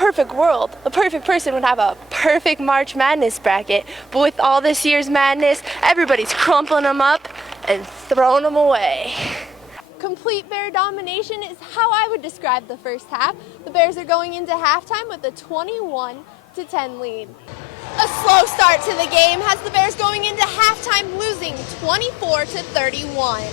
perfect world, a perfect person would have a perfect March Madness bracket, but with all this year's madness, everybody's crumpling them up and throwing them away. Complete Bear domination is how I would describe the first half. The Bears are going into halftime with a 21-10 lead. A slow start to the game has the Bears going into halftime losing 24-31.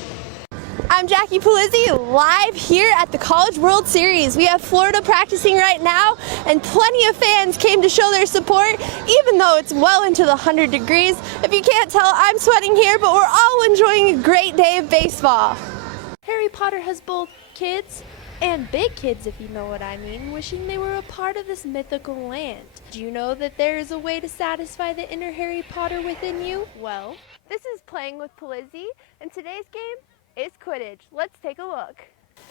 I'm Jackie Pulizzi, live here at the College World Series. We have Florida practicing right now, and plenty of fans came to show their support, even though it's well into the 100 degrees. If you can't tell, I'm sweating here, but we're all enjoying a great day of baseball. Harry Potter has both kids and big kids, if you know what I mean, wishing they were a part of this mythical land. Do you know that there is a way to satisfy the inner Harry Potter within you? Well, this is Playing with Pulizzi, and today's game is Quidditch. Let's take a look.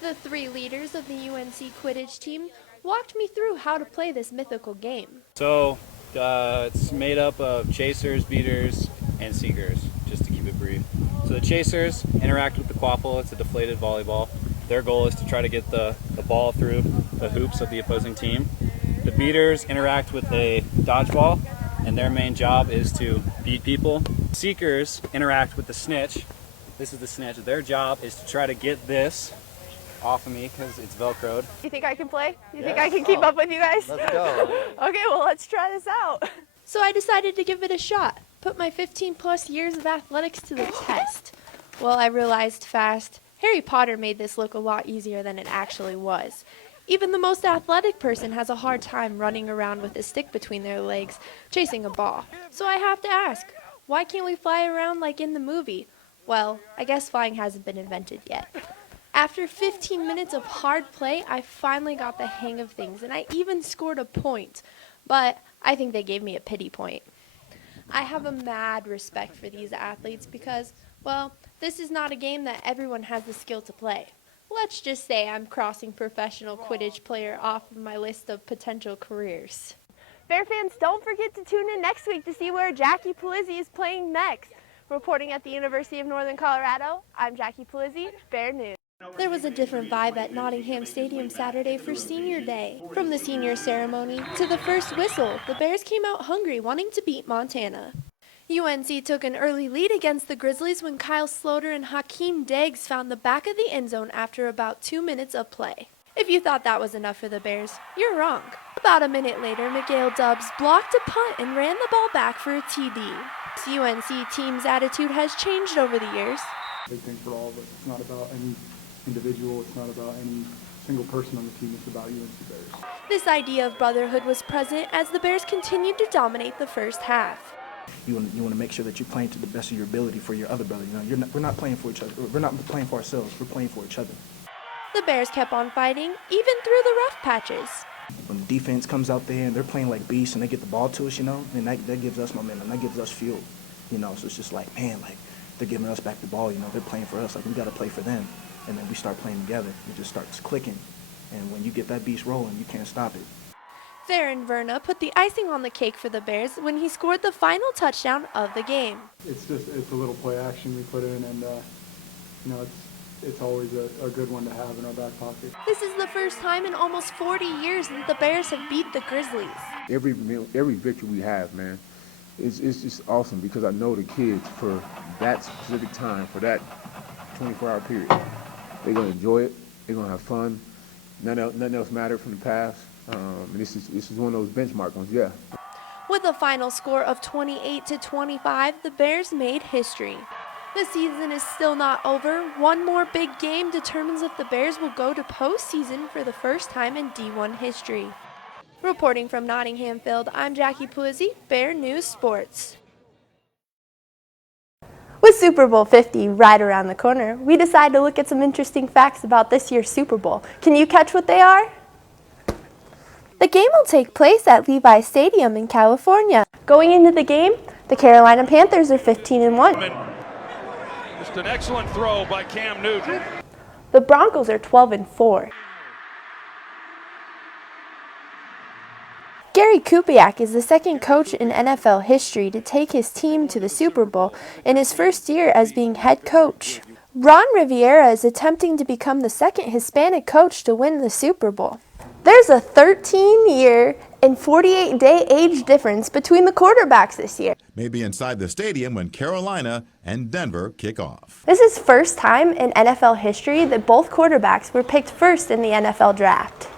The three leaders of the UNC Quidditch team walked me through how to play this mythical game. So it's made up of chasers, beaters, and seekers, just to keep it brief. So the chasers interact with the quaffle. It's a deflated volleyball. Their goal is to try to get the ball through the hoops of the opposing team. The beaters interact with a dodgeball, and their main job is to beat people. Seekers interact with the snitch. This is the snitch. Their job is to try to get this off of me because it's Velcroed. You think I can play? You think I can keep up with you guys? Let's go. Okay, well, let's try this out. So I decided to give it a shot. Put my 15 plus years of athletics to the test. Well, I realized fast, Harry Potter made this look a lot easier than it actually was. Even the most athletic person has a hard time running around with a stick between their legs, chasing a ball. So I have to ask, why can't we fly around like in the movie? Well, I guess flying hasn't been invented yet. After 15 minutes of hard play, I finally got the hang of things, and I even scored a point. But I think they gave me a pity point. I have a mad respect for these athletes because, well, this is not a game that everyone has the skill to play. Let's just say I'm crossing professional Quidditch player off of my list of potential careers. Bear fans, don't forget to tune in next week to see where Jackie Pulizzi is playing next. Reporting at the University of Northern Colorado, I'm Jackie Pulizzi, Bear News. There was a different vibe at Nottingham Stadium Saturday for Senior Day. From the senior ceremony to the first whistle, the Bears came out hungry, wanting to beat Montana. UNC took an early lead against the Grizzlies when Kyle Sloter and Hakeem Diggs found the back of the end zone after about 2 minutes of play. If you thought that was enough for the Bears, you're wrong. About a minute later, Miguel Dubs blocked a punt and ran the ball back for a TD. The UNC team's attitude has changed over the years. Big thing for all of us. It's not about any individual. It's not about any single person on the team. It's about UNC Bears. This idea of brotherhood was present as the Bears continued to dominate the first half. You want to make sure that you're playing to the best of your ability for your other brother. You know, we're not playing for each other. We're not playing for ourselves. We're playing for each other. The Bears kept on fighting, even through the rough patches. When the defense comes out there and they're playing like beasts and they get the ball to us, you know, then that gives us momentum. That gives us fuel. You know, so it's just like, man, like they're giving us back the ball. You know, they're playing for us. Like we got to play for them. And then we start playing together. It just starts clicking. And when you get that beast rolling, you can't stop it. Theron Verna put the icing on the cake for the Bears when he scored the final touchdown of the game. It's a little play action we put in, and you know, it's always a good one to have in our back pocket. This is the first time in almost 40 years that the Bears have beat the Grizzlies. Every victory we have, man, it's just awesome because I know the kids for that specific time, for that 24-hour period, they're gonna enjoy it. They're gonna have fun. Nothing else mattered from the past. And this is one of those benchmark ones, yeah. With a final score of 28-25, the Bears made history. The season is still not over. One more big game determines if the Bears will go to postseason for the first time in D1 history. Reporting from Nottingham Field, I'm Jackie Pulizzi, Bear News Sports. With Super Bowl 50 right around the corner, we decided to look at some interesting facts about this year's Super Bowl. Can you catch what they are? The game will take place at Levi Stadium in California. Going into the game, the Carolina Panthers are 15-1. Just an excellent throw by Cam Newton. The Broncos are 12-4. Gary Kubiak is the second coach in NFL history to take his team to the Super Bowl in his first year as being head coach. Ron Rivera is attempting to become the second Hispanic coach to win the Super Bowl. There's a 13-year and 48-day age difference between the quarterbacks this year. Maybe inside the stadium when Carolina and Denver kick off. This is first time in NFL history that both quarterbacks were picked first in the NFL draft.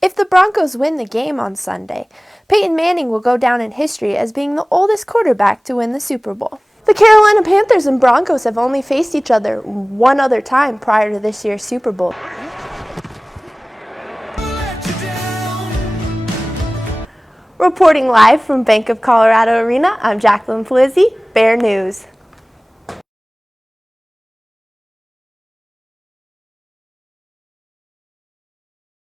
If the Broncos win the game on Sunday, Peyton Manning will go down in history as being the oldest quarterback to win the Super Bowl. The Carolina Panthers and Broncos have only faced each other one other time prior to this year's Super Bowl. Reporting live from Bank of Colorado Arena, I'm Jacqueline Flizzi, Bear News.